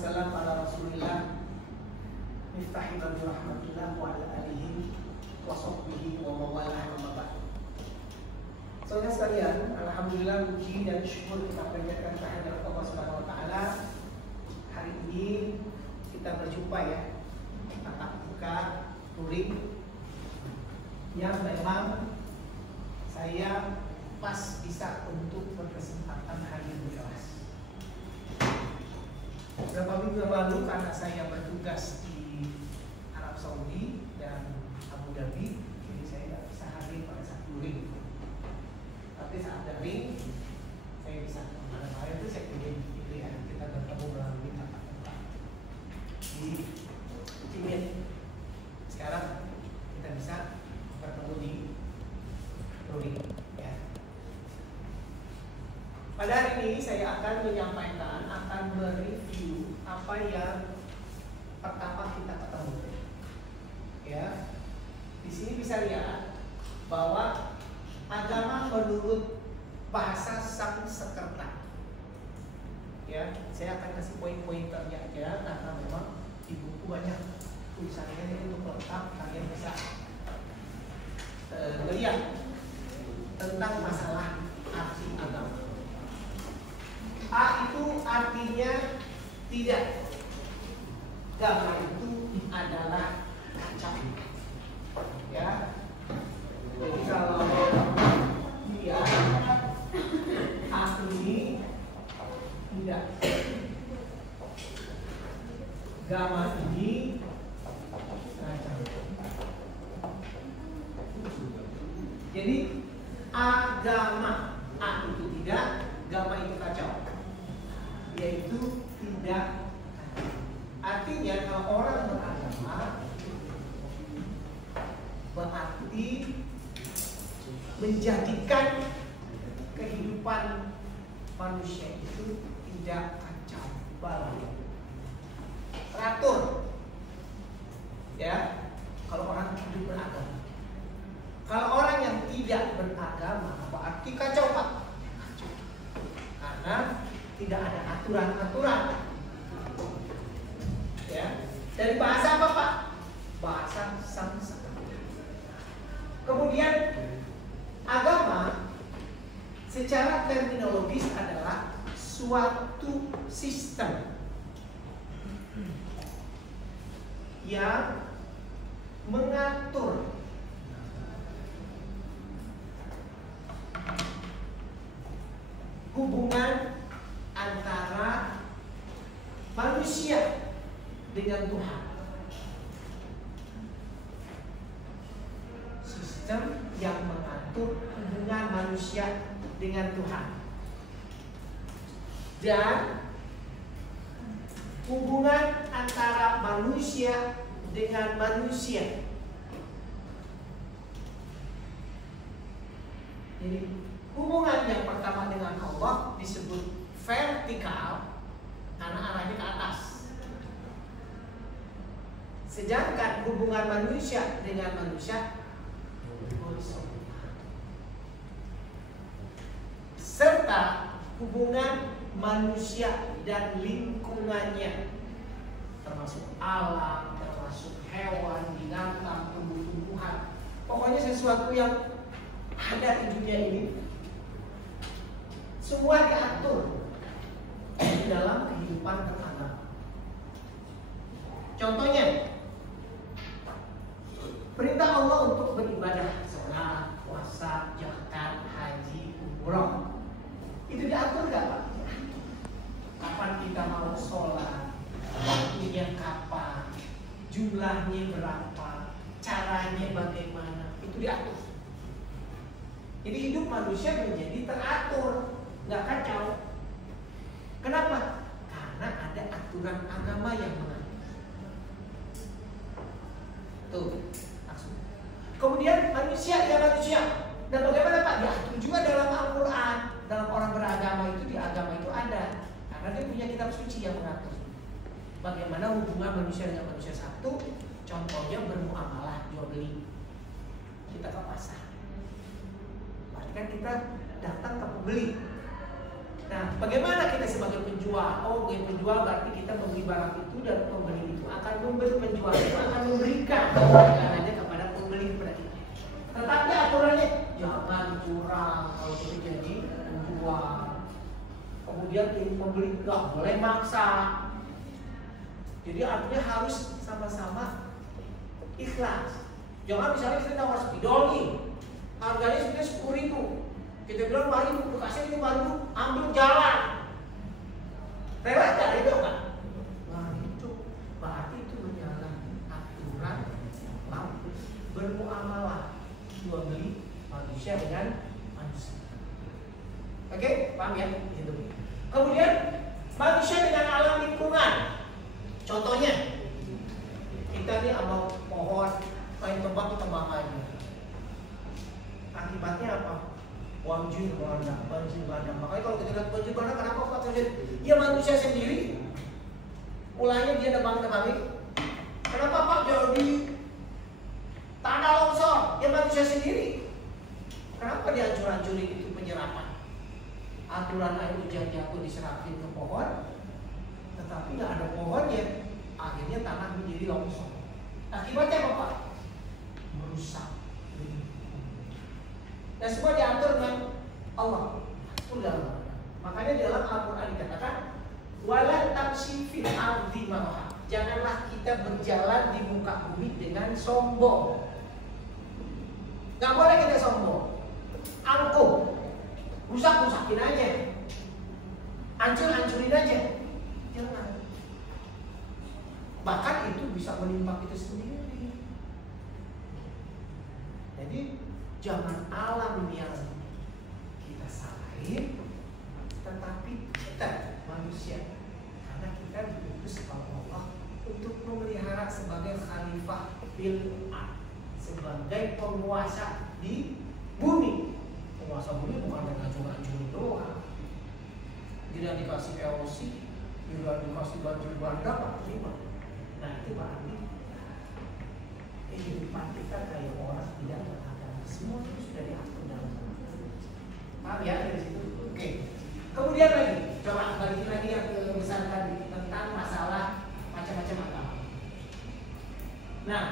wassalam ala Rasulillah miftahi babi rahmatillah wa ala alihi wa sahbihi wa mawalah wa ba'd. Saudara sekalian, alhamdulillah puji dan syukur kita panjatkan kehadirat Allah Subhanahu wa taala. Hari ini kita berjumpa ya, tatap muka touring yang memang saya pas bisa untuk berkesempatan hadir di kelas. Beberapa minggu yang lalu karena saya bertugas di Arab Saudi dan Abu Dhabi, jadi saya tidak bisa hadir pada saat touring. Tapi saat daring saya bisa. Kemarin itu saya ingin kita bertemu melalui tatap muka di Cimin. Sekarang kita bisa bertemu di touring. Ya. Pada hari ini saya akan menyampaikan, akan mereview apa yang pertama kita ketemu. Ya, di sini bisa lihat bahwa agama menurut bahasa Sanskerta. Ya, saya akan kasih poin-pointernya aja karena memang di buku banyak tulisannya, jadi untuk lengkap kalian bisa melihat tentang masalah arti agama. A itu artinya tidak. Agama itu adalah kacau. Ya. Jadi kalau dia A ini tidak, agama ini kacau. Jadi agama A itu tidak, agama itu kacau. Yaitu tidak. Artinya kalau orang beragama berarti menjadikan kehidupan manusia itu tidak kacau balau, teratur. Ya, kalau orang hidup beragama. Kalau orang yang tidak beragama berarti kacau, Pak. Kacau. Karena tidak ada aturan-aturan. Ya. Dari bahasa apa, Pak? Bahasa Sanskerta. Kemudian agama secara terminologis adalah suatu sistem yang mengatur hubungan antara manusia dengan Tuhan. Sistem yang mengatur hubungan manusia dengan Tuhan. Dan hubungan antara manusia dengan manusia. Jadi hubungan yang pertama dengan Allah disebut vertikal karena arahnya ke atas. Sedangkan hubungan manusia dengan manusia horizontal. Serta hubungan manusia dan lingkungannya, termasuk alam, termasuk hewan, binatang, tumbuh-tumbuhan. Pokoknya sesuatu yang ada di dunia ini semua diatur di dalam kehidupan beragama. Contohnya, perintah Allah untuk beribadah, sholat, puasa, zakat, haji, umroh, itu diatur gak, Pak? Kapan kita mau sholat, waktunya kapan, jumlahnya berapa, caranya bagaimana, itu diatur. Jadi hidup manusia menjadi teratur, nggak kacau. Kenapa? Karena ada aturan agama yang mengatur. Tuh, maksud. Kemudian manusia ya manusia. Dan bagaimana, Pak? Diatur juga dalam Al-Quran. Dalam orang beragama itu, di agama itu ada. Karena dia punya kitab suci yang mengatur bagaimana hubungan manusia dengan manusia. Satu, contohnya bermuamalah, jual beli. Kita ke pasar, kan kita datang ke pembeli. Nah, bagaimana kita sebagai penjual? Oh, sebagai penjual berarti kita kita membeli barang itu dan pembeli itu akan penjual itu akan memberikan dagangannya kepada pembeli kepada kita. Tetapi aturannya jangan curang kalau kita jadi penjual. Kemudian pembeli nggak boleh maksa. Jadi artinya harus sama-sama ikhlas. Jangan misalnya kita nawar spidol nih, harganya sudah 10.000, kita bilang 5.000, kasih 5.000, ambil jalan. Rela nggak itu kan? Wah itu berarti itu menyalahi aturan bermuamalah jual beli manusia dengan manusia. Oke, paham ya? Gitu. Kemudian manusia dengan alam lingkungan. Contohnya kita nih sama pohon main tebang-tebangannya. Akibatnya apa? Banjir bandang. Makanya kalau kita lihat banjir bandang, kenapa Pak terjadi? Ya manusia sendiri. Mulanya dia tebang-tebangin. Kenapa Pak jadi tanah longsor? Ya manusia sendiri. Kenapa dia hancur-hancurin itu penyerapan? Aturan air hujan jatuh diserahin ke pohon, tetapi nggak ada pohonnya. Akhirnya tanah menjadi longsor. Akibatnya apa Pak? Merusak. Nah semua diatur dengan Allah. Udah. Makanya dalam Al-Quran dikatakan wala tamshi fil ardi maraha. Janganlah kita berjalan di muka bumi dengan sombong. Gak boleh kita sombong. Angkuh. Rusak-rusakin aja. Hancur-hancurin aja. Jangan. Bahkan itu bisa menimpa kita sendiri. Jadi jangan alam yang kita salahin, tetapi kita manusia, karena kita diutus oleh Allah untuk memelihara sebagai khalifah fil ard, sebagai penguasa di bumi. Penguasa bumi bukan dengan hancur-hancurin doang. Tidak dikasih erosi, tidak dikasih banjir bandang, terima. Nah itu berarti kehidupan kita kayak orang tidak beragama. Semua itu sudah diatur dalam Al-Quran. Paham ya dari situ? Oke. Kemudian lagi, coba balik lagi yang besar tadi tentang masalah macam-macam agama. Nah,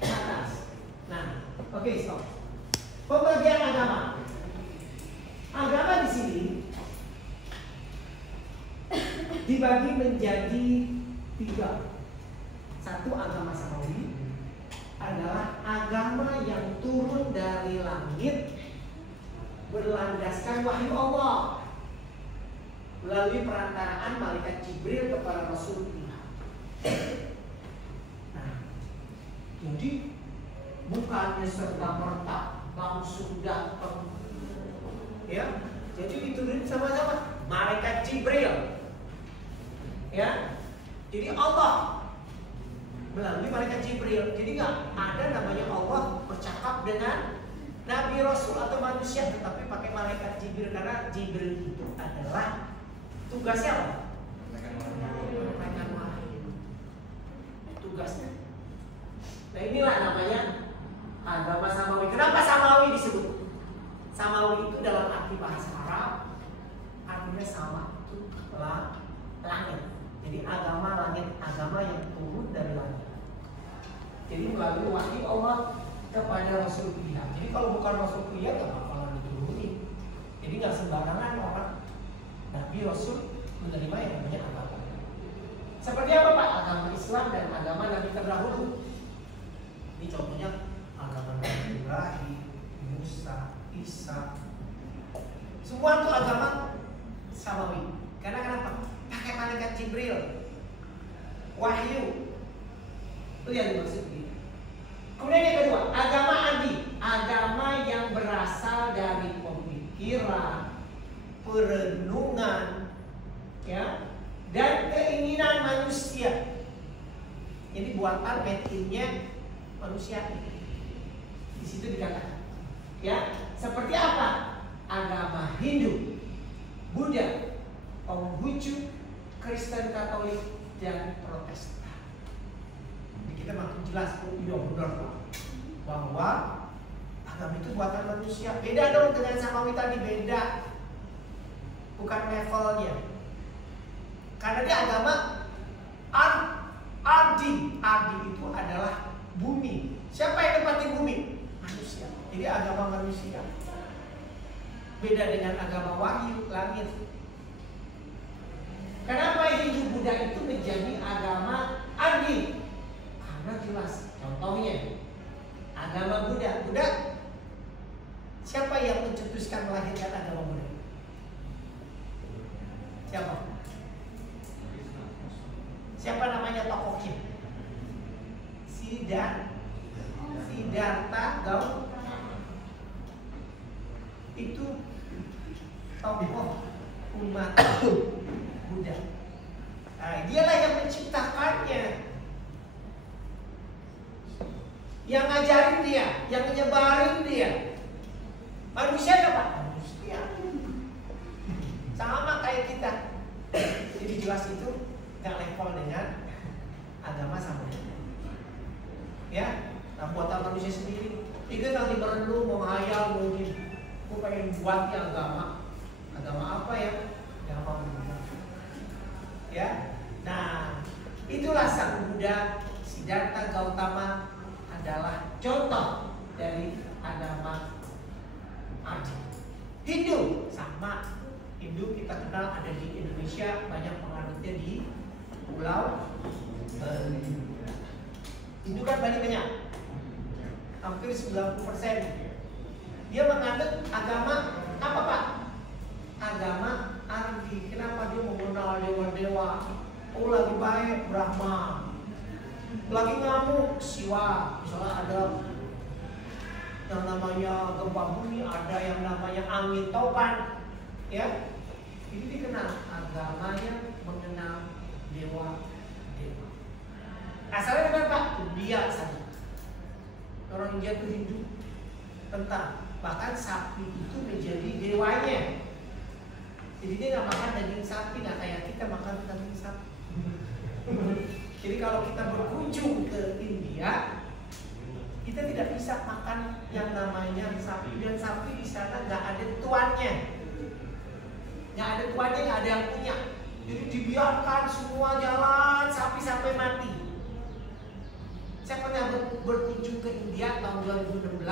atas. Nah, oke, stop. Pembagian agama. Agama di sini dibagi menjadi 3. Satu, agama samawi adalah agama yang turun dari langit berlandaskan wahyu Allah melalui perantaraan malaikat Jibril kepada Rasulullah. Nah, jadi bukannya serta-merta langsung datang, ya. Jadi diturunin sama-sama malaikat Jibril. Ya, jadi Allah melalui malaikat Jibril. Jadi nggak ada namanya Allah bercakap dengan Nabi Rasul atau manusia, tetapi pakai malaikat Jibril karena Jibril itu adalah tugasnya apa? Menyampaikan wahyu. Tugasnya. Nah inilah namanya agama samawi. Kenapa samawi disebut? Samawi itu dalam arti bahasa Arab artinya sama, itu langit. Jadi agama langit, agama yang turun dari langit. Jadi melalui wahyu Allah kepada Rasulullah. Jadi kalau bukan Rasulullah nggak bakalan diturunin. Jadi nggak sembarangan orang Nabi Rasul menerima yang namanya agama. Seperti apa Pak? Agama Islam dan agama Nabi terdahulu. Ini contohnya agama Nabi Ibrahim, Musa, Isa. Semua itu agama samawi. Karena kenapa? Pakai malaikat Jibril, wahyu. Itu yang dimaksud gitu. Kemudian yang kedua, agama adi, agama yang berasal dari pemikiran, perenungan, ya, dan keinginan manusia. Jadi buatan made in-nya manusia. Di situ dikatakan, ya, seperti apa? Agama Hindu, Buddha, Konghucu, Kristen Katolik, dan Protestan. Jadi kita makin jelas benar bahwa agama itu buatan manusia. Beda dong dengan samawi tadi, beda. Bukan levelnya. Karena dia agama Ardi. Ardi itu adalah bumi. Siapa yang nepati bumi? Manusia. Jadi agama manusia. Beda dengan agama wahyu, langit. Kenapa Hindu Buddha itu menjadi agama Ardi? Karena jelas. Contohnya, agama Buddha. Siapa yang mencetuskan melahirkan agama Buddha? Siapa? Siapa namanya tokohnya? Siddhartha Gautama. Itu tokoh umat Buddha. Nah, dialah yang menciptakannya, yang ngajarin dia, yang menyebarin dia. Manusia apa? Manusia. Sama kayak kita. Jadi jelas itu nggak level dengan agama sama. Ya, nah buatan manusia sendiri. Itu nanti merenung, mau ngayal, mau gini. Gue pengen buat agama. Agama apa ya? Agama Buddha. Ya, nah itulah sang Buddha Siddhartha Gautama adalah contoh dari agama Ardi. Hindu sama. Hindu kita kenal ada di Indonesia, banyak penganutnya di Pulau Bali. Hindu kan banyak, hampir 90%. Dia menganut agama apa Pak? Agama Ardi. Kenapa dia mengenal dewa-dewa? Oh lagi baik Brahma, lagi ngamuk Siwa. Misalnya ada yang namanya gempa bumi, ada yang namanya angin topan, ya. Ini dikenal agamanya mengenal dewa. Asalnya dari Pak? India saja. Orang India itu Hindu, tentang bahkan sapi itu menjadi dewanya. Jadi dia nggak makan daging sapi, nggak kayak kita makan daging sapi. Jadi kalau kita berkunjung ke India, kita tidak bisa makan yang namanya sapi, dan sapi di sana nggak ada tuannya, nggak ada yang punya. Jadi dibiarkan semua jalan sapi sampai mati. Saya pernah berkunjung ke India tahun 2016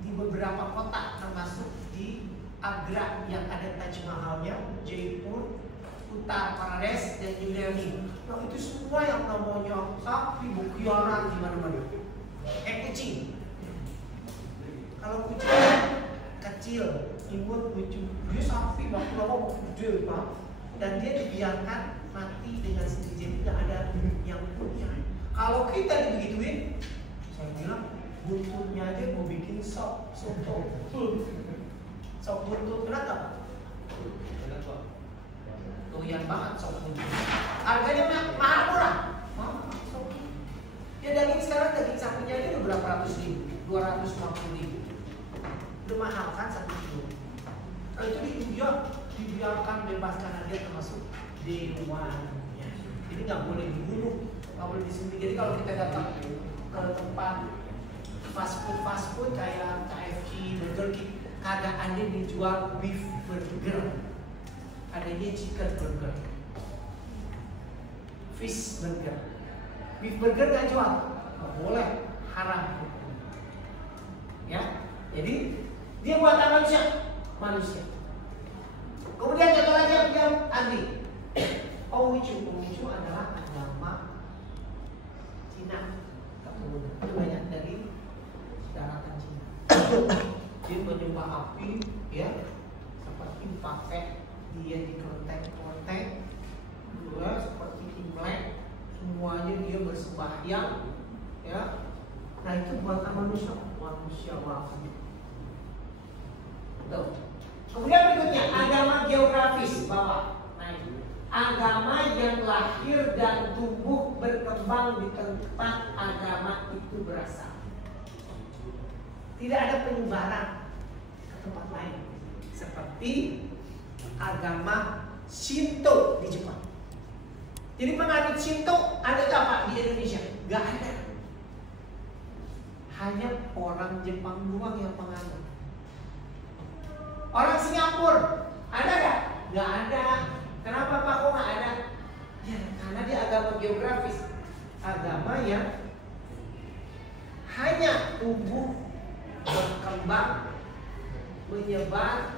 di beberapa kota, termasuk di Agra yang ada Taj Mahalnya, Jaipur, Uttar Pradesh, dan New Delhi. Nah itu semua yang namanya sapi berkeliaran di mana-mana. Kucing. Kalau kucing kecil, imut, lucu, dia sapi waktu lama gede, Pak. Dan dia dibiarkan mati dengan sendiri, jadi nggak ada yang punya. Kalau kita dibegituin, saya bilang buntutnya aja mau bikin sop soto. Sop buntut kenapa? Doyan banget sop buntut. Harganya mahal murah. Ya daging sekarang daging sapinya aja udah berapa ratus ribu, 250 ribu. Udah mahal kan 1 kilo. Kalau itu di India dibiarkan bebas karena dia termasuk dewannya. Jadi nggak boleh dibunuh, nggak boleh disembelih. Jadi kalau kita datang ke tempat fast food kayak KFC, Burger King, kagak ada dijual beef burger, adanya chicken burger, fish burger. Beef burger nggak jual, nggak boleh, haram. Ya, jadi dia buatan manusia. Kemudian contoh lagi yang Andi, Konghucu adalah agama Cina. Itu banyak dari daratan Cina. Dia menyembah api, ya, seperti pakai dia di kelenteng-kelenteng, ya, seperti Imlek, semuanya dia bersembahyang, ya. Nah itu buatan manusia wahyu. Tuh. Kemudian berikutnya agama geografis bawah. Nah, agama yang lahir dan tumbuh berkembang di tempat agama itu berasal. Tidak ada penyebaran ke tempat lain. Seperti agama Shinto di Jepang. Jadi penganut Shinto ada apa di Indonesia? Gak ada. Hanya orang Jepang doang yang penganut. Orang Singapura ada gak? Gak ada. Kenapa Pak kok nggak ada? Ya karena dia agama geografis, agama yang hanya tumbuh, berkembang, menyebar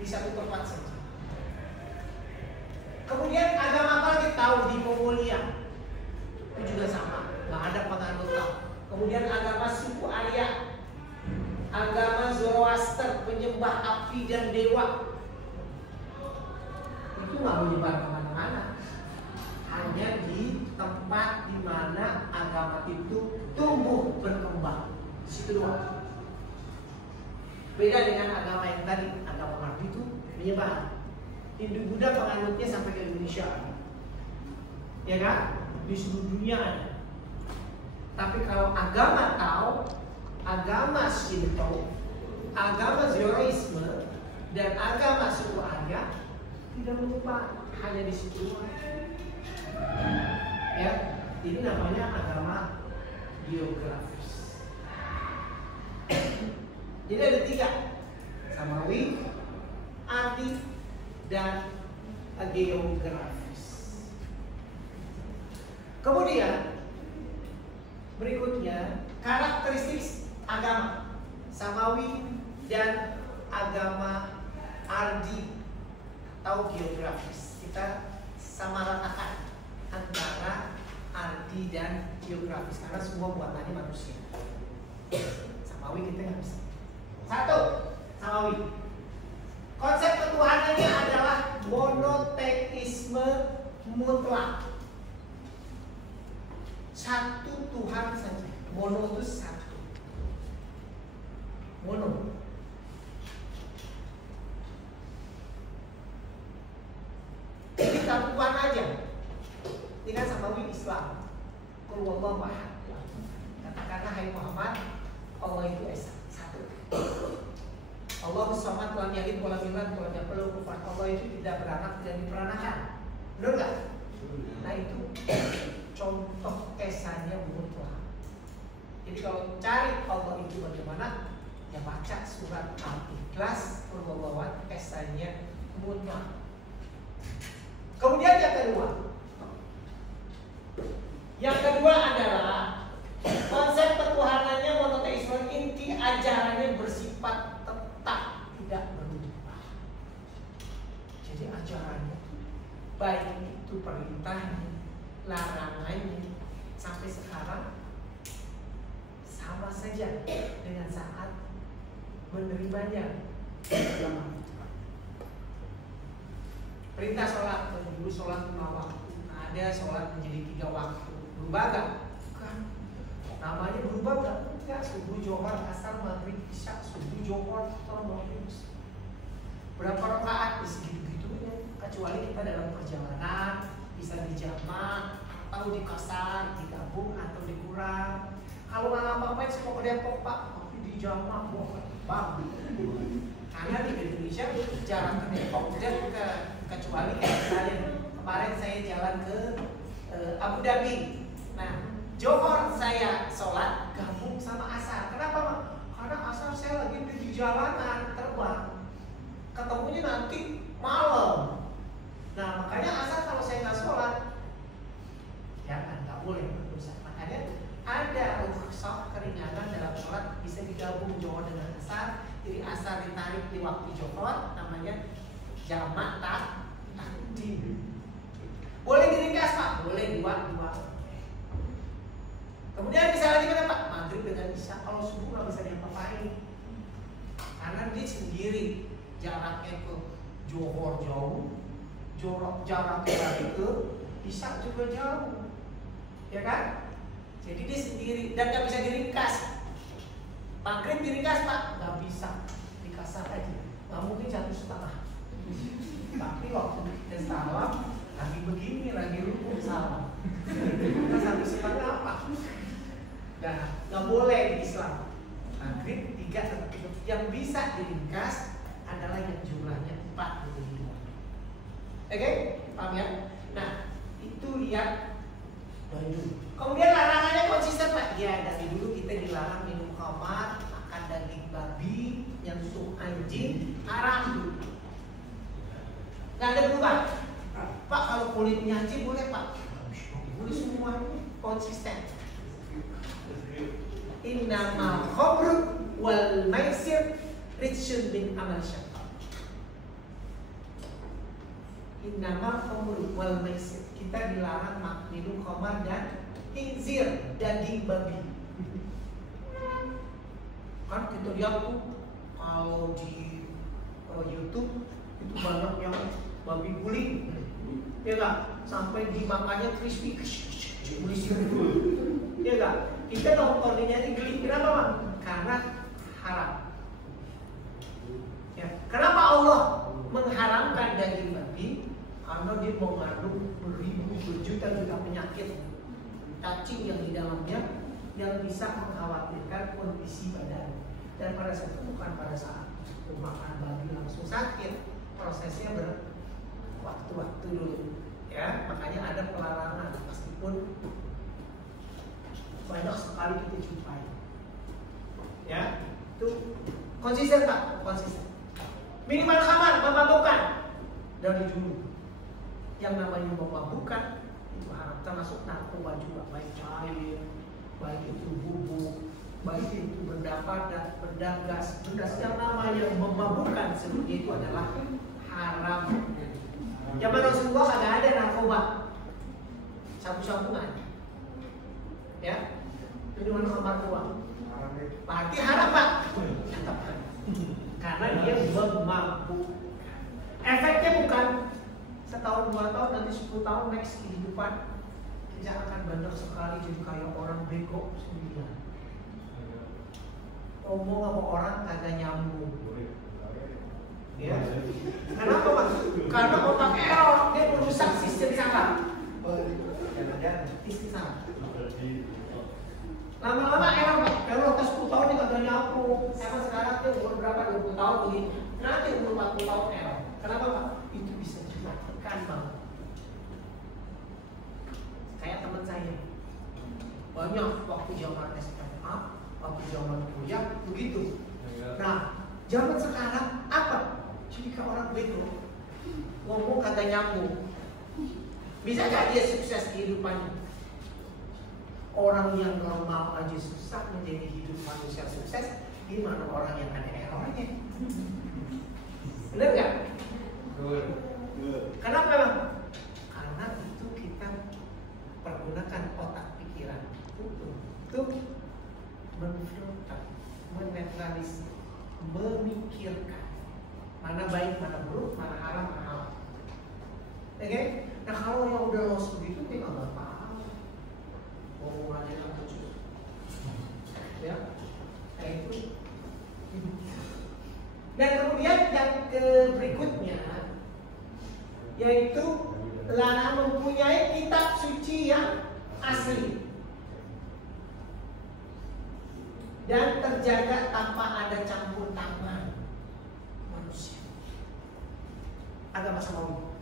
di satu tempat saja. Kemudian agama apa lagi? Tahu di Mongolia itu juga sama, nggak ada penganut tahu. Kemudian agama suku Arya, agama Zoroaster, penyembah api dan dewa, itu nggak menyebar kemana-mana, hanya di tempat di mana agama itu tumbuh berkembang, di situ doang. Beda dengan agama yang tadi, agama Nabi itu menyebar. Hindu Buddha penganutnya sampai ke Indonesia, ya kan? Di seluruh dunia ada. Tapi kalau agama Tao, agama Shinto, agama Zoroisme, dan agama suku Arya tidak menyebar, hanya di situ. Ya, ini namanya agama geografis. Jadi ada 3, Samawi, Ardi, dan geografis. Kemudian berikutnya karakteristik agama Samawi dan agama Ardi atau geografis. Kita samaratakan antara Ardi dan geografis karena semua buatannya manusia. Samawi kita nggak bisa. 1, Samawi. Konsep ketuhanannya adalah monoteisme mutlak. Satu Tuhan saja. Mono itu satu. Mono. Jadi satu Tuhan aja. Ini kan Samawi Islam. Qul huwallahu ahad. Katakanlah hai Muhammad, Allah itu esa, satu. Allah Samad, lam yalid wa lam yulad wa lam yakul lahu kufuwan ahad. Allah itu tidak beranak dan diperanakan. Benar nggak? Nah itu contoh esanya mutlak. Jadi kalau cari Allah itu bagaimana? Ya baca surat Al-Ikhlas, Qul huwallahu ahad, esanya mutlak. Kemudian yang kedua adalah konsep ketuhanannya monoteisme, inti ajarannya bersifat tetap, tidak berubah. Jadi ajarannya baik itu perintahnya, larangannya sampai sekarang sama saja dengan saat menerimanya. Perintah sholat, dulu sholat 5 waktu, ada sholat menjadi 3 waktu, berubah gak? Bukan. Namanya berubah gak? Enggak. Subuh, Johor, Asar, Maghrib, Isya, subuh, Johor, Asar, Maghrib. Berapa rakaat segitu-gitunya? Kecuali kita dalam perjalanan bisa dijamak atau dikasar, digabung atau dikurang. Kalau nggak ngapa-ngapain saya mau ke Depok Pak, tapi dijamak, Bang. Karena di Indonesia jarang ke Depok, kecuali kemarin saya jalan ke Abu Dhabi. Nah, Johor saya sholat gabung sama asar. Kenapa Pak? Karena asar saya lagi di jalanan terbang, ketemunya nanti malam. Nah makanya asar kalau saya nggak sholat, ya kan nggak boleh berusaha. Makanya ada rukhsah keringanan dalam sholat, bisa digabung Johor dengan asar. Jadi asar ditarik di waktu Johor, namanya jamak takdim. Boleh diringkas Pak? Boleh dua. Kemudian bisa lagi mana Pak? Maghrib dengan isya. Kalau subuh nggak bisa diapa-apain, karena dia sendiri jaraknya ke Johor jauh, jaraknya lagi ke isya juga jauh, ya kan? Jadi dia sendiri dan nggak bisa diringkas. Maghrib diringkas Pak? Nggak bisa, dikasar aja. Nggak mungkin 1,5. Tapi waktu kita salam lagi begini, lagi rukuk salam. Kita 1,5 apa? Nah, nggak boleh di Islam. Maghrib 3 tetap cukup. Yang bisa diringkas adalah yang jumlahnya 45. Oke, paham ya? Nah, itu lihat dari dulu. Kemudian larangannya konsisten Pak. Ya, dari dulu kita dilarang minum khamar, makan daging babi, nyentuh anjing, haram. Nggak ada berubah. Pak kalau kulitnya aja boleh Pak. Boleh semua, konsisten. Innamal khamru wal maisir rijsun min amal syaitan. Innamal khamru wal maisir. Kita dilarang minum khamar dan khinzir, daging babi. Kan kita lihat tuh kalau di YouTube itu banyak yang babi guling, ya nggak? Sampai dimakannya crispy, ya nggak? Kita nontoninnya ini geli, kenapa Bang? Karena haram. Ya, kenapa Allah mengharamkan daging babi? Karena dia mengandung berjuta-juta penyakit cacing yang di dalamnya yang bisa mengkhawatirkan kondisi badan. Dan pada saat itu bukan pada saat makan babi langsung sakit, prosesnya berwaktu-waktu dulu, ya. Makanya ada pelarangan, meskipun banyak sekali kita jumpai, ya. Itu konsisten Pak, konsisten. Minuman khamar memabukkan dari dulu. Yang namanya memabukkan itu haram, termasuk narkoba juga, baik cair, baik itu bubuk, baik itu benda padat, benda gas, yang namanya memabukkan seperti itu adalah haram. Zaman Rasulullah agak ada narkoba, sabu-sabungan, ya, minuman khamar doang. Berarti haram Pak, karena dia memabuk. Efeknya bukan setahun 2 tahun, nanti 10 tahun next kehidupan kita akan banyak sekali jadi kayak orang bego sendirian. Ngomong sama orang kagak nyambung. Ya. Kenapa Pak? Karena otak error, dia merusak sistem saraf. Dan ada sistem saraf. Lama-lama error Pak. Error ke 10 tahun dia kagak nyambung. Emang sekarang dia umur berapa? 20 tahun begini. Nanti umur 40 tahun error. Kenapa Pak? Itu bisa dimatikan Bang. Kayak teman saya. Banyak waktu zaman SMA, waktu zaman kuliah begitu. Nah, zaman sekarang apa? Jadi kayak orang bego, ngomong kagak nyambung. Bisa gak dia sukses kehidupannya? Orang yang normal aja susah menjadi hidup manusia sukses, gimana orang yang ada errornya? Bener gak? Kenapa Bang? Karena itu kita pergunakan otak pikiran untuk memfilter, menetralisir, memikirkan mana baik, mana buruk, mana haram, mana halal. Oke? Nah kalau yang udah lost begitu dia nggak paham. Omongannya apa juga? Ya, kayak itu. Dan kemudian yang berikutnya yaitu larangan mempunyai kitab suci yang asli dan terjaga tanpa ada campur tangan manusia. Agama samawi.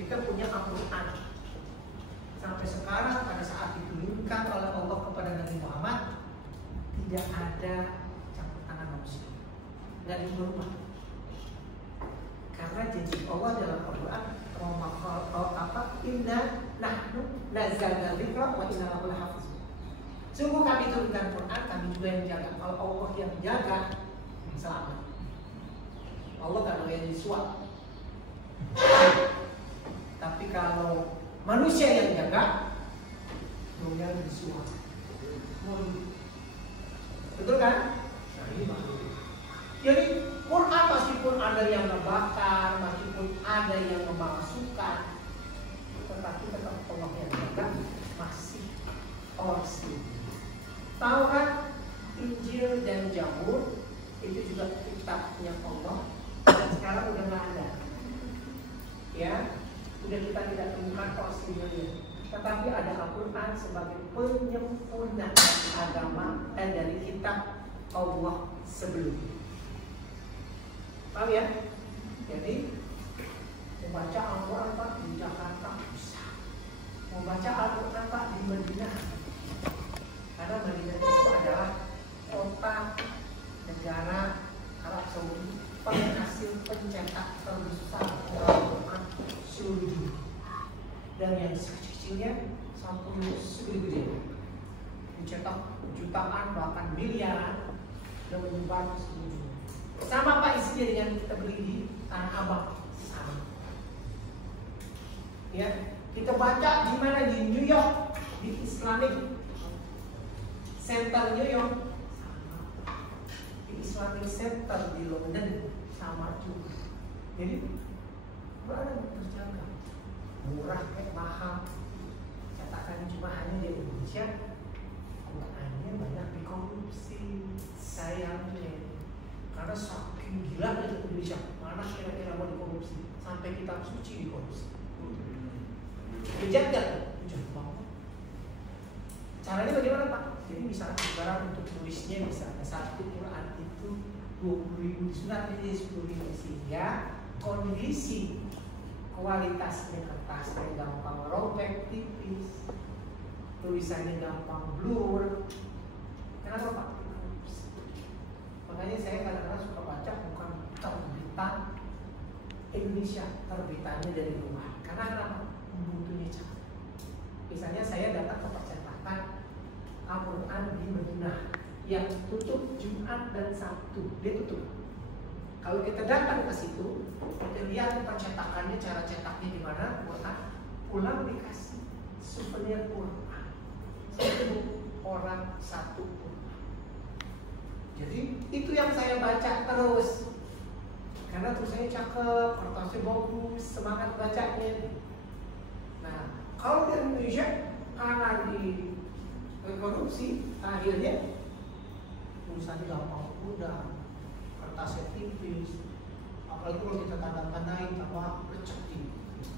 Kita punya Al-Quran. Sampai sekarang pada saat diturunkan oleh Allah kepada Nabi Muhammad tidak ada campur tangan manusia. Nggak diubah. Karena janji Allah dalam Al-Quran, inna nahnu nazzalna dzikra wa inna lahu lahafizun. Sungguh kami turunkan Quran, kami juga yang jaga. Kalau Allah yang jaga, selamat. Allah kan yang disuap. Tapi kalau manusia yang jaga, dunia disuap. Betul kan? Nah, ini baru. Jadi Quran meskipun ada yang membakar, meskipun ada yang memalsukan, tetapi tetap Allah yang jaga masih asli. Taurat, Injil dan Zabur itu juga kitabnya Allah dan sekarang udah nggak ada. Ya, udah kita tidak temukan orisinalnya. Tetapi ada Al-Quran sebagai penyempurna agama dan dari kitab Allah sebelumnya. Paham ya? Jadi membaca Al-Quran Pak di Jakarta bisa, membaca Al-Quran Pak di Madinah, karena Madinah itu adalah kota negara Arab Saudi penghasil pencetak terbesar sampai segede-gede, dicetak jutaan bahkan miliaran dan menyebar ke seluruh dunia. Sama Pak isinya dengan kita beli di Tanah Abang, sama. Ya, kita baca di mana, di New York, di Islamic Center New York, sama. Di Islamic Center di London, sama juga. Jadi berada terjaga, murah kayak mahal. Cetakan cuma hanya di Indonesia, Qurannya banyak dikorupsi, sayangnya. Karena saking gila di Indonesia, mana kira-kira mau dikorupsi, sampai kitab suci dikorupsi. Bejat gak? Bejat banget. Caranya bagaimana Pak? Jadi misalnya sekarang untuk tulisnya misalnya satu Quran itu 20.000 disunat, jadi 10.000 sehingga kondisi kualitasnya kertasnya gampang robek tipis, tulisannya gampang blur. Kenapa Pak? Makanya saya kadang-kadang suka baca bukan terbitan Indonesia, terbitannya dari luar. Karena kenapa? Mutunya cepat. Misalnya saya datang ke percetakan Al-Quran di Madinah yang tutup Jumat dan Sabtu, dia tutup. Kalau kita datang ke situ, kita lihat percetakannya, cara cetaknya di mana, Quran, pulang dikasih souvenir Quran. 1 orang 1 Quran. Jadi itu yang saya baca terus. Karena tulisannya cakep, kertasnya bagus, semangat bacanya. Nah, kalau di Indonesia karena di korupsi, akhirnya tulisannya gampang mudah, kertasnya tipis, apalagi kalau kita tanda-tandain apa lecek tipis,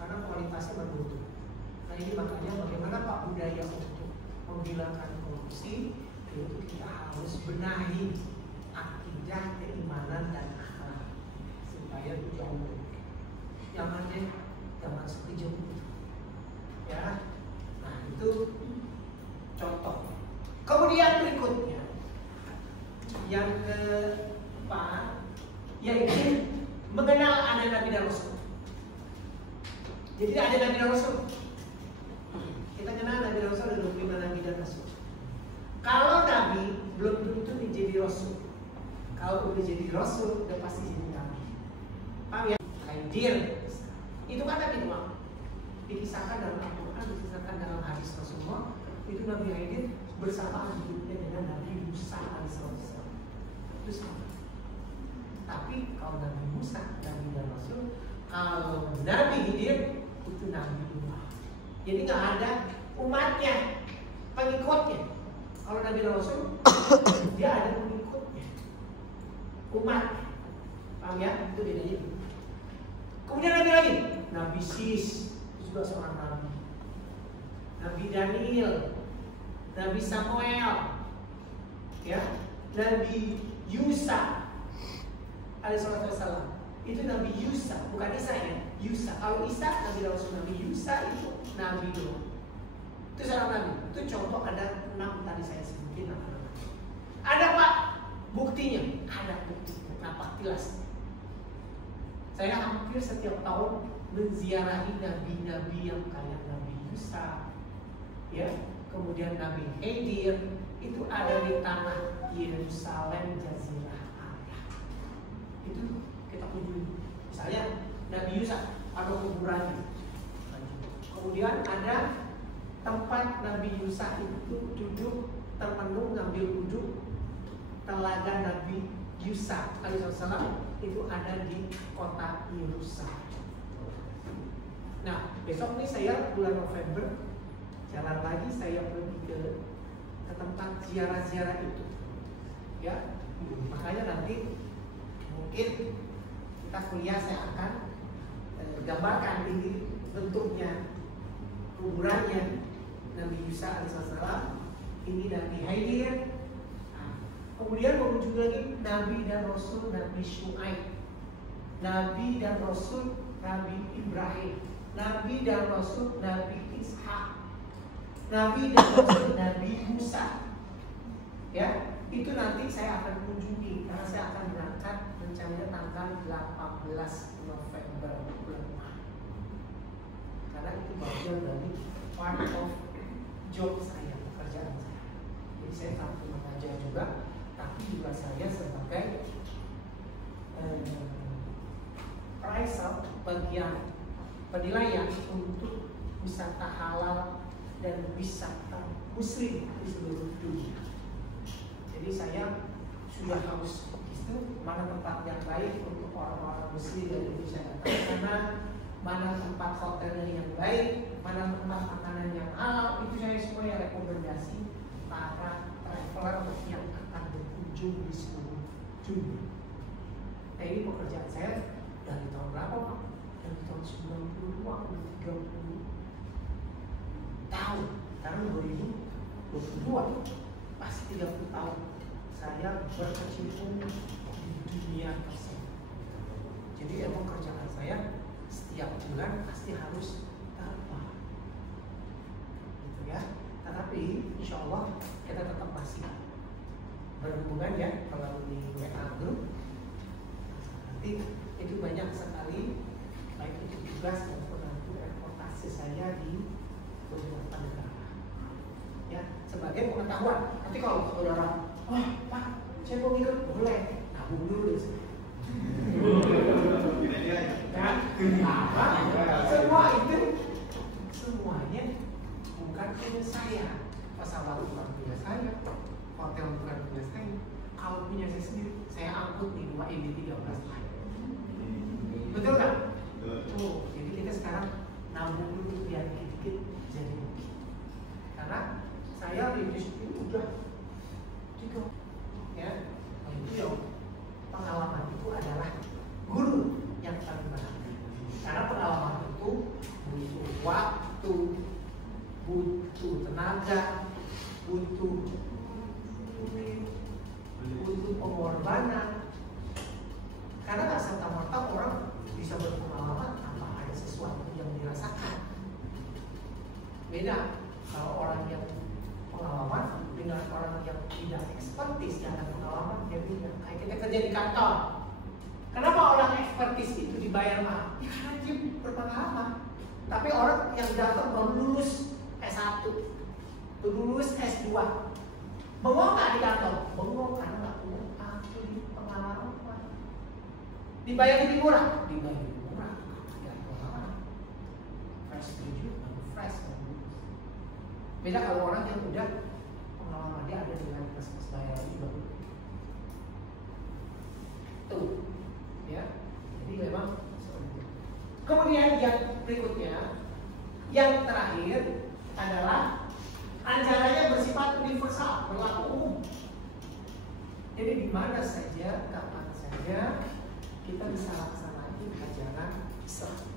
karena kualitasnya bermutu. Nah ini makanya bagaimana Pak budaya untuk menghilangkan korupsi, itu kita harus benahi akidah, keimanan dan akhlak supaya jauh. Jangan sekejap itu. Ya, nah itu contoh. Kemudian berikutnya yang keempat yaitu mengenal ada Nabi dan Rasul. Jadi ada Nabi dan Rasul. Kita kenal Nabi dan Rasul, ada 25 Nabi dan Rasul. Kalau Nabi belum tentu menjadi Rasul. Kalau udah jadi Rasul, udah pasti jadi Nabi. Paham ya? Hadir itu kan Nabi doang. Dikisahkan dalam Al-Quran, dikisahkan dalam hadis Rasulullah. Itu Nabi Hadir bersamaan hidupnya dengan Nabi Musa alaihissalam. Itu sama. Tapi kalau Nabi Musa, Nabi dan Rasul, kalau Nabi Hidir itu Nabi dua. Jadi nggak ada umatnya, pengikutnya. Kalau Nabi dan Rasul dia ada pengikutnya, umatnya. Paham ya? Itu bedanya. Kemudian Nabi lagi, Nabi Sis itu juga seorang Nabi. Nabi Daniel, Nabi Samuel, ya, Nabi Yusa alaihissalam. Itu Nabi Yusa, bukan Isa ya. Yusa. Kalau Isa Nabi Rasul, Nabi Yusa itu Nabi doang. Itu seorang Nabi. Itu contoh ada 6 tadi saya sebutin. Ada Pak buktinya? Ada buktinya. Kenapa? Jelas. Saya hampir setiap tahun menziarahi nabi-nabi yang kayak Nabi Yusa, ya, kemudian Nabi Hidir itu ada di tanah Yerusalem Jazirah Arab. Itu kita kunjungi. Misalnya Nabi Yusa ada kuburannya. Kemudian ada tempat Nabi Yusa itu duduk termenung ngambil wudhu, telaga Nabi Yusa alaihissalam itu ada di kota Yerusalem. Nah, besok nih saya bulan November jalan lagi, saya pergi ke tempat ziarah-ziarah itu. Ya, makanya nanti mungkin kita kuliah saya akan gambarkan ini bentuknya, kuburannya Nabi Yusa alaihissalam, ini Nabi Hidir. Kemudian mengunjungi lagi Nabi dan Rasul Nabi Syuaib, Nabi dan Rasul Nabi Ibrahim, Nabi dan Rasul Nabi Ishak, Nabi dan Rasul Nabi Musa. Ya, itu nanti saya akan kunjungi karena saya akan berangkat rencananya tanggal 18 November bulan Maret. Karena itu bagian dari part of job saya, pekerjaan saya. Jadi saya sambil mengajar juga, tapi juga saya sebagai appraisal, bagian penilaian untuk wisata halal dan wisata muslim di seluruh dunia. Jadi saya sudah harus itu mana tempat yang baik untuk orang-orang muslim dari Indonesia datang ke sana, mana tempat hotelnya yang baik, mana tempat makanan yang halal, itu saya semua yang rekomendasi para traveler yang akan berkunjung di seluruh dunia. Nah, ini pekerjaan saya dari tahun berapa Pak? Dari tahun 92 atau 30 tahun. Sekarang 2022, pasti 30 tahun saya berkecimpung di dunia tersebut. Jadi emang kerjaan saya setiap bulan pasti harus terbang, gitu ya. Tetapi insya Allah kita tetap masih berhubungan ya melalui WA group. Nanti itu banyak sekali baik itu tugas maupun nanti reportase saya di beberapa negara. Ya, sebagai pengetahuan. Nanti kalau saudara, wah Pak, saya mau ikut, boleh. Nabung dulu deh. Semua itu semuanya bukan punya saya. Pesawat bukan punya saya, hotel bukan punya saya. Kalau punya saya sendiri, saya angkut nih 2 EB13 lain. Betul kan? Tuh, jadi kita sekarang nabung dulu biar dikit-dikit jadi mungkin. Karena saya di industri udah 3 ya, itu ya pengalaman itu adalah guru yang paling berharga. Karena pengalaman itu butuh waktu, butuh tenaga, butuh pengorbanan. Karena nggak serta-merta orang bisa berpengalaman tanpa ada sesuatu yang dirasakan. Beda kalau orang yang pengalaman dengan orang yang tidak ekspertis, yang ada pengalaman, dia bilang kayak kita kerja di kantor. Kenapa orang ekspertis itu dibayar mahal? Ya karena dia berpengalaman. Tapi orang yang datang baru lulus S1, baru lulus S2, bengong nggak di kantor? Bengong karena nggak punya pengalaman. Dibayar lebih murah? Dibayar lebih murah. Ya pengalaman. Fresh graduate, fresh. Beda kalau orang yang udah pengalaman dia ada dengan plus bayar juga. Tuh, ya. Jadi memang. Kemudian yang berikutnya, yang terakhir adalah ajarannya bersifat universal, berlaku umum. Jadi di mana saja, kapan saja kita bisa laksanakan ajaran Islam.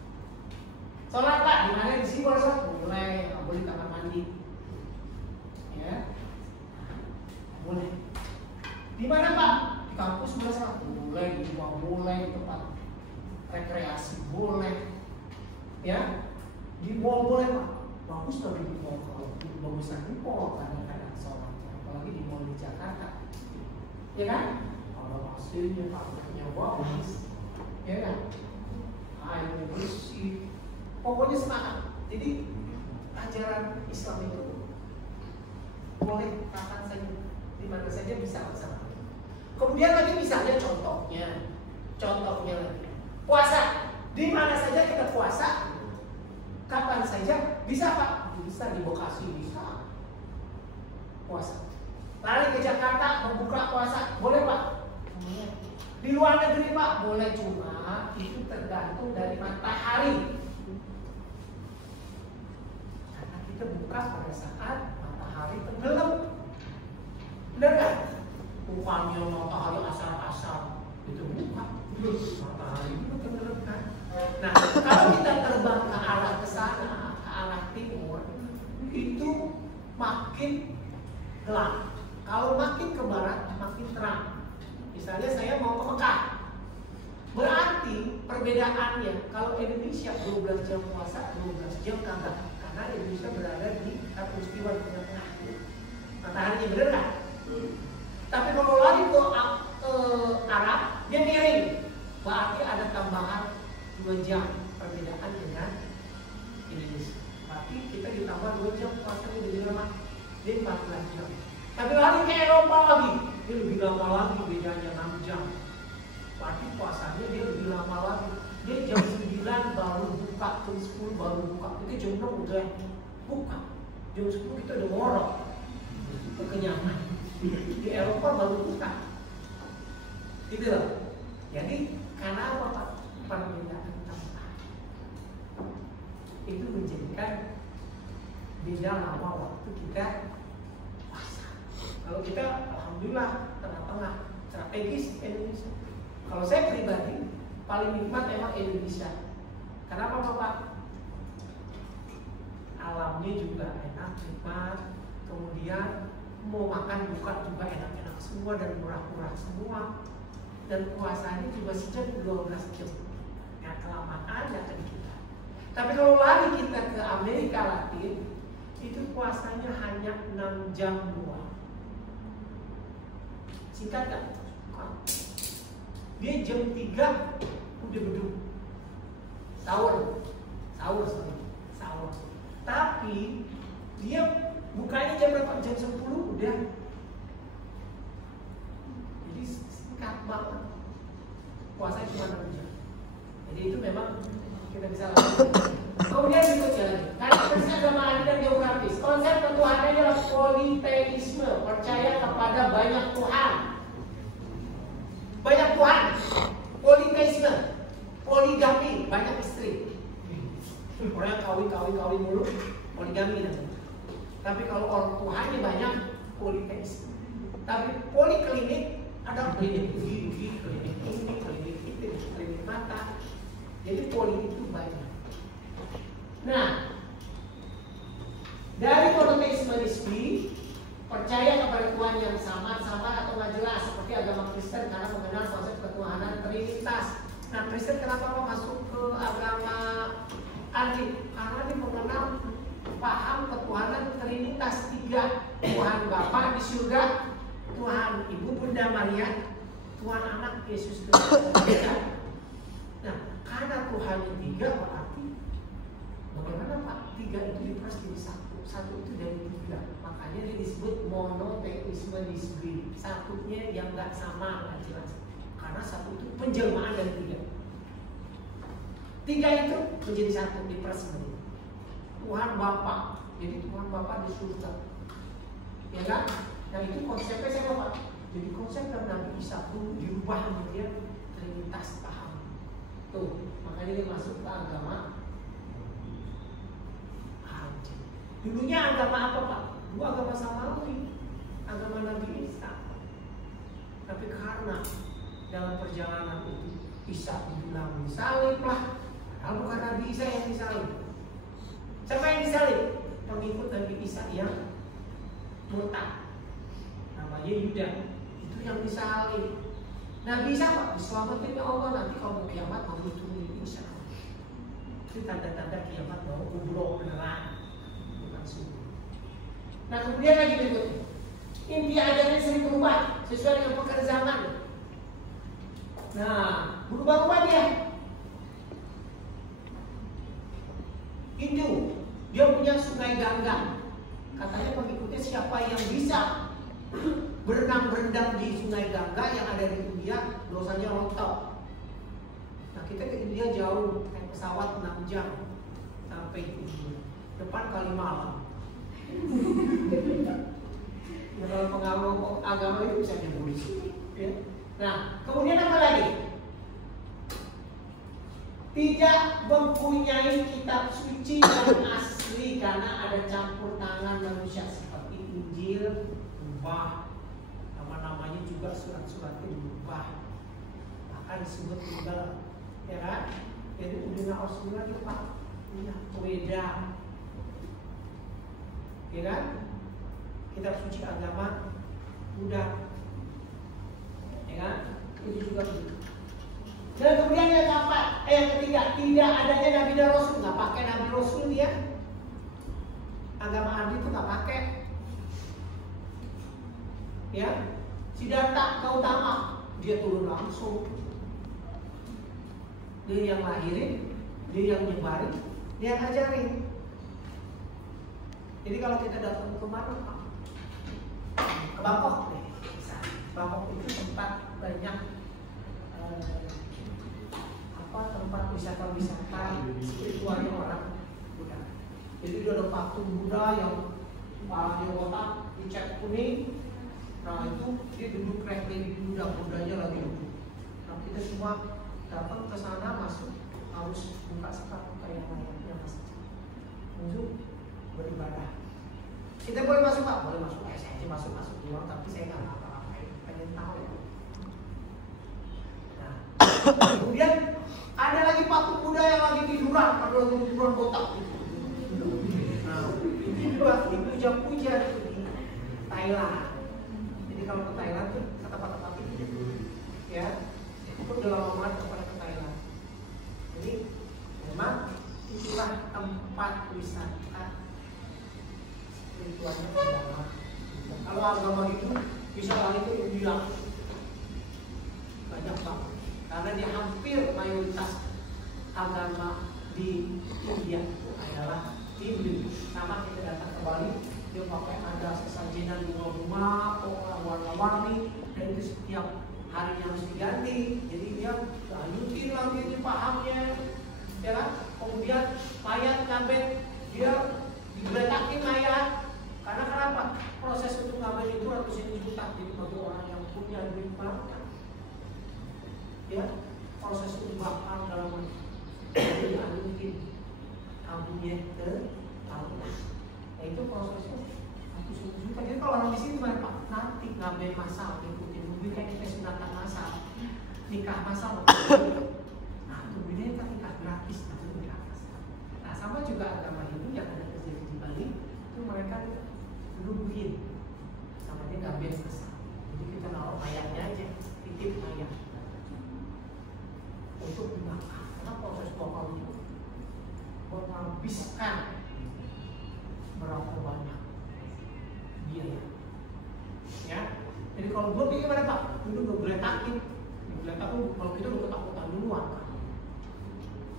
Sholat Pak, di mana di sini boleh sholat? Boleh, nggak boleh di kamar mandi. Ya, boleh. Di mana Pak? Di kampus boleh sholat? Boleh, di rumah boleh, di tempat rekreasi boleh. Ya, di mall boleh Pak. Bagus tapi di mall, kalau bagusan di mall kadang-kadang sholat, apalagi di mall di Jakarta. Ya kan? Kalau hasilnya pakainya bagus, ya kan? Airnya bersih, pokoknya semangat. Jadi ajaran Islam itu boleh kapan saja, di mana saja bisa laksanakan. Kemudian lagi misalnya contohnya lagi puasa, di mana saja kita puasa, kapan saja bisa Pak, bisa di Bekasi bisa puasa. Lari ke Jakarta membuka puasa, boleh Pak? Di luar negeri Pak, boleh, cuma itu tergantung dari matahari. Karena kita buka pada saat matahari tenggelam. Benar nggak? Bukannya matahari asar-asar itu buka, matahari itu tenggelam kan? Nah, kalau kita terbang ke arah sana, ke arah timur, itu makin gelap. Kalau makin ke barat, makin terang. Misalnya saya mau ke Mekah, berarti perbedaannya kalau Indonesia 12 jam puasa, 12 jam kagak, karena Indonesia berada di khatulistiwa tengah-tengah. Mataharinya bener kan? Tapi kalau lari ke Arab, dia miring, berarti ada tambahan 2 jam perbedaan dengan Indonesia. Berarti kita ditambah jam. Tapi lari ke Eropa lagi, dia lebih lama lagi, bedanya 6 jam. Berarti puasanya dia lebih lama lagi. Dia jam 9 baru buka, jam 10 baru buka. Itu jam 6 udah buka. Jam 10 kita udah ngorok. Kekenyangan. Di Eropa baru buka. Gitu loh. Jadi karena apa Pak? Perbedaan tempat. Itu menjadikan beda lama waktu kita puasa. Kalau kita alhamdulillah tengah-tengah, strategis Indonesia. Kalau saya pribadi paling nikmat emang Indonesia. Kenapa Bapak? Alamnya juga enak, nikmat. Kemudian mau makan buka juga enak-enak semua dan murah-murah semua. Dan puasanya juga sejak 12 jam. Yang kelamaan akan kita. Tapi kalau lari kita ke Amerika Latin, itu puasanya hanya 6 jam doang. Singkat kan? Dia jam 3 udah beduk. Sahur. Tapi dia bukanya jam berapa? Jam 10 udah. Jadi singkat banget. Puasanya cuma 6 jam. Jadi itu memang kita bisa lakukan. Kemudian berikutnya lagi, karakteristik agama adil dan geografis. Konsep ketuhanan adalah politeisme, percaya kepada banyak Tuhan. Banyak Tuhan, politeisme, poligami, banyak istri. Orang kawin mulu, poligami namanya. Tapi kalau orang Tuhannya banyak, politeisme. Tapi poliklinik, ada klinik gigi, klinik ini, klinik itu, klinik mata. Jadi poli itu banyak. Nah, dari monoteisme nisbi, percaya kepada Tuhan yang sama atau nggak jelas seperti agama Kristen karena mengenal konsep ketuhanan Trinitas. Nah, Kristen kenapa mau masuk ke agama Antik? Karena dia mengenal paham ketuhanan Trinitas 3, Tuhan Bapa di surga, Tuhan Ibu Bunda Maria, Tuhan Anak Yesus Kristus. Nah, karena Tuhan yang 3 berarti bagaimana Pak? 3 itu diperas jadi 1 itu dari 3. Makanya dia disebut monoteisme nisbi. Satunya yang nggak sama, nggak jelas. Karena 1 itu penjelmaan dari 3. 3 itu menjadi 1 diperas menjadi Tuhan Bapa. Jadi Tuhan Bapa di surga. Ya kan? Nah itu konsepnya siapa Pak? Jadi konsep dari Nabi Isa pun dirubah menjadi Trinitas paham. Tuh, makanya dia masuk ke agama Antik. Dulunya agama apa Pak? Dulu agama Samawi, agama Nabi Isa. Tapi karena dalam perjalanan itu Isa dibilang disalib lah. Padahal bukan Nabi Isa yang disalib. Siapa yang disalib? Pengikut Nabi Isa yang murtad. Namanya Yuda. Itu yang disalib. Nabi Isa Pak, diselamatin ya Allah, nanti kalau kiamat mau turun insya Allah. Itu tanda-tanda kiamat mau kubro beneran, bukan sungguh. Nah kemudian lagi berikutnya, inti ajaran sering berubah sesuai dengan perkembangan zaman. Nah berubah-ubah dia. Hindu, dia punya sungai Gangga. Katanya pengikutnya siapa yang bisa berenang-berendam di sungai Gangga yang ada di India, dosanya rontok. Nah kita ke India jauh, naik pesawat 6 jam sampai di India. Depan Kalimalang. Ya, kalau pengawal agama itu bisa nyebut di sini. Ya. Nah kemudian apa lagi? Tidak mempunyai kitab suci yang asli karena ada campur tangan manusia seperti Injil, berubah, nama-namanya juga surat-suratnya berubah, bahkan disebut tunggal, ya kan? Jadi udah Rasulullah itu Pak, punya beda, ya kan? Kitab suci agama udah, ya kan? Itu juga begitu. Dan kemudian yang keempat, yang ketiga, tidak adanya Nabi dan Rasul, nggak pakai Nabi Rasul dia, agama Adi itu nggak pakai. Ya, Siddhartha Gautama dia turun langsung, dia yang lahirin, dia yang nyebarin, dia yang ngajarin. Jadi kalau kita datang ke mana Pak, ke Bangkok nih. Bangkok itu tempat banyak tempat wisata spiritualnya orang Buddha. Jadi dia ada patung Buddha yang kepalanya botak, dicat kuning. Nah itu dia duduk refleksi Buddha-Budanya lagi duduk. Nah kita semua datang ke sana masuk harus buka sepatu kayak mayatnya masuk. Masuk beribadah. Kita boleh masuk Pak? Boleh masuk. Saya aja masuk doang, tapi saya nggak ngapa-ngapain. Pengen tahu. Nah kemudian ada lagi patung Buddha yang lagi tiduran, ada lagi tiduran botak. Nah itu juga dipuja-puja di Thailand. Jadi kalau ke Thailand tuh ke tempat-tempat itu, ya, itu udah lama banget kepada ke Thailand. Jadi memang itulah tempat wisata spiritualnya agama. Kalau agama itu bisa lari ke India, banyak banget. Karena dia hampir mayoritas agama di India itu adalah Hindu. Sama kita datang ke Bali, dia pakai ada sesajenan bunga-bunga, warna-warni, dan itu setiap hari harus diganti. Jadi dia lanjutin lagi ini pahamnya, ya kan? Kemudian mayat ngabet, dia digeletakin mayat. Karena kenapa? Proses untuk ngabet itu ratusan juta. Jadi bagi orang yang punya duit banyak, ya, proses itu bakal dalam dianutin kabunya ke laut. Nah itu prosesnya ratusan juta. Jadi kalau orang di sini banyak Pak, nanti ngamen masal, ikutin mobil kayak kita sunatan masal, nikah masal. Nah itu bedanya kan nikah gratis, itu nikah masal. Nah sama juga agama Hindu yang ada terjadi di Bali, itu mereka nubuhin, namanya ngamen masal. Jadi kita naruh mayatnya aja, titip mayat untuk dimakan. Karena proses bakal itu menghabiskan berapa banyak biaya, ya. Jadi kalau belum gimana Pak? Itu udah geletakin, kalau kita udah ketakutan duluan kan.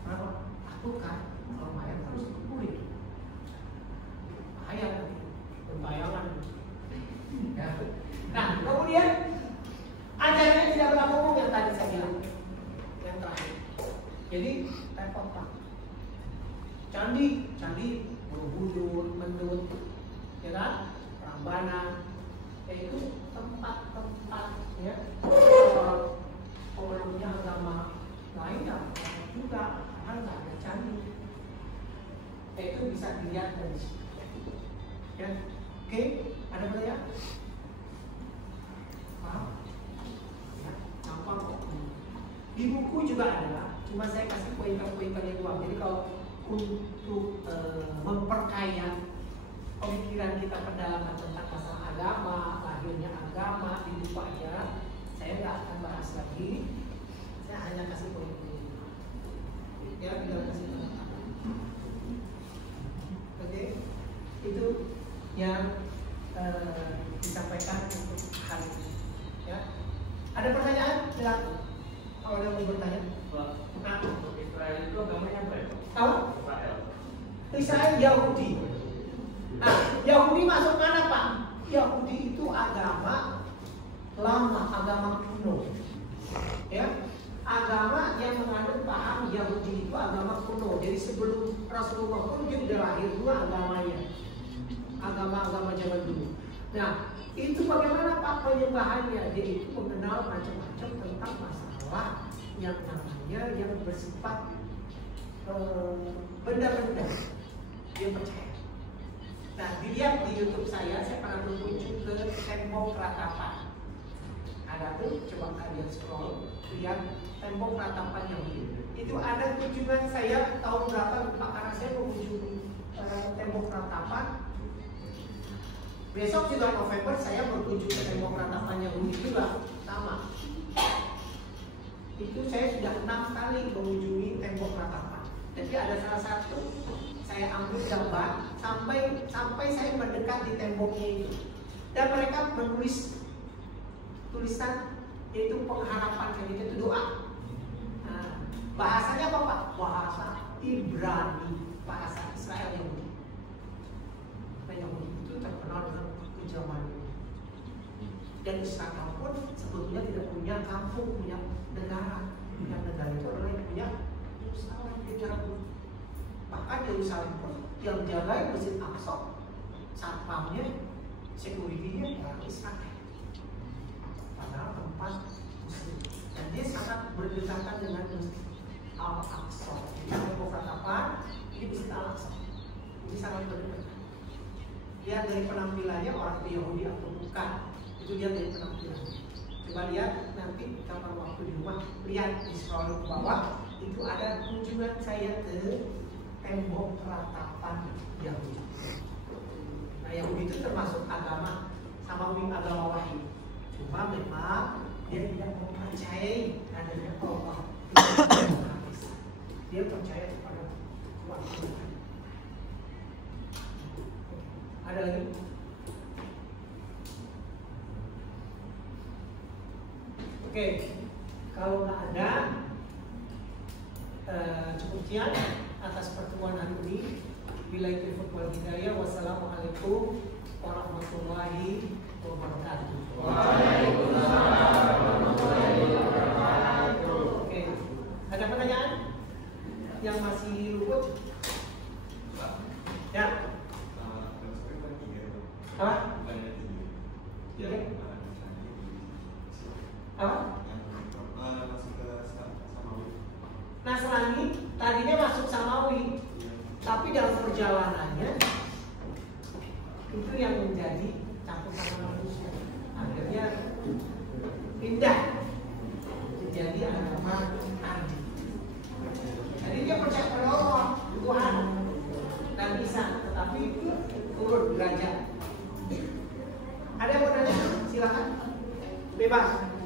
Kenapa? Takut kan? Kalau mayat harus dikumpulin, bahaya nanti, berbayangan. Ya. Nah kemudian ajarannya tidak berlaku yang tadi saya bilang. Terakhir. Jadi repot Pak. Candi Borobudur, Mendut, ya kan? Prambanan, yaitu tempat-tempat ya pemeluknya agama lain yang juga karena nggak ada candi. Itu bisa dilihat dari situ. Ya, oke, ada pertanyaan? Paham? Ya, gampang kok. Di buku juga ada, cuma saya kasih poin-poin yang doang. Jadi kalau untuk memperkaya pemikiran kita pendalaman tentang masalah agama, lahirnya agama, di buku aja, saya nggak akan bahas lagi. Saya hanya kasih poin-poin. Ya, tidak kasih penekanan. Oke, itu yang disampaikan untuk hari ini. Ya, ada pertanyaan? Silakan. Kalau ada yang mau bertanya, Pak, untuk Israel itu agamanya apa ya? Tahu? Israel Yahudi. Nah, Yahudi masuk mana Pak? Yahudi itu agama lama, agama kuno. Ya, agama yang mengandung paham Yahudi itu agama kuno. Jadi sebelum Rasulullah pun dia udah lahir dulu agamanya, agama-agama zaman dulu. Nah, itu bagaimana Pak penyembahannya? Dia itu mengenal macam-macam tentang masalah yang namanya yang bersifat benda-benda. Dia percaya. Nah, dilihat di YouTube saya pernah berkunjung ke tembok ratapan. Ada tuh, coba kalian scroll, lihat tembok ratapan yang itu ada kunjungan saya tahun berapa lupa, karena saya mengunjungi tembok ratapan. Besok juga November saya berkunjung ke tembok ratapan yang juga sama. Itu saya sudah 6 kali mengunjungi tembok ratapan. Jadi ada salah satu saya ambil gambar sampai saya mendekat di temboknya itu, dan mereka menulis tulisan yaitu pengharapan kayak itu doa. Nah, bahasanya apa Pak? Bahasa Ibrani, bahasa Israel Yahudi. Nah, Yahudi itu terkenal dengan kejaman. Dan Israel pun sebetulnya tidak punya kampung, punya negara. Yang negara itu adalah yang punya Yerusalem secara umum. Bahkan Yerusalem pun yang jaga Masjid Aqsa, satpamnya, security-nya ya Israel. Padahal tempat Muslim. Dan dia sangat berdekatan dengan Masjid Al-Aqsa. Jadi demokrat apa? Ini Masjid Al-Aqsa. Ini sangat berdekatan. Lihat dari penampilannya orang Yahudi atau bukan, itu dia dari penampilannya. Coba lihat nanti kapan waktu di rumah, lihat di scroll ke bawah, itu ada kunjungan saya ke tembok ratapan Yahudi. Nah, Yahudi itu termasuk agama Samawi, agama wahyu. Cuma memang dia tidak mempercayai adanya Allah. Dia percaya kepada Tuhan. Ada lagi? Oke, kalau nggak ada, cukup sekian atas pertemuan hari ini. Billahi taufiq wal hidayah. Wassalamualaikum warahmatullahi wabarakatuh. Waalaikumsalam warahmatullahi wabarakatuh. Oke, ada pertanyaan yang masih luput? Ya. Apa? Apa? Nasrani tadinya masuk Samawi, tapi dalam perjalanannya itu yang menjadi campur tangan manusia. Akhirnya pindah menjadi agama Adi. Jadi dia percaya pada Allah, Tuhan dan Isa, tetapi turun derajat. Ada yang mau tanya? Silakan, bebas.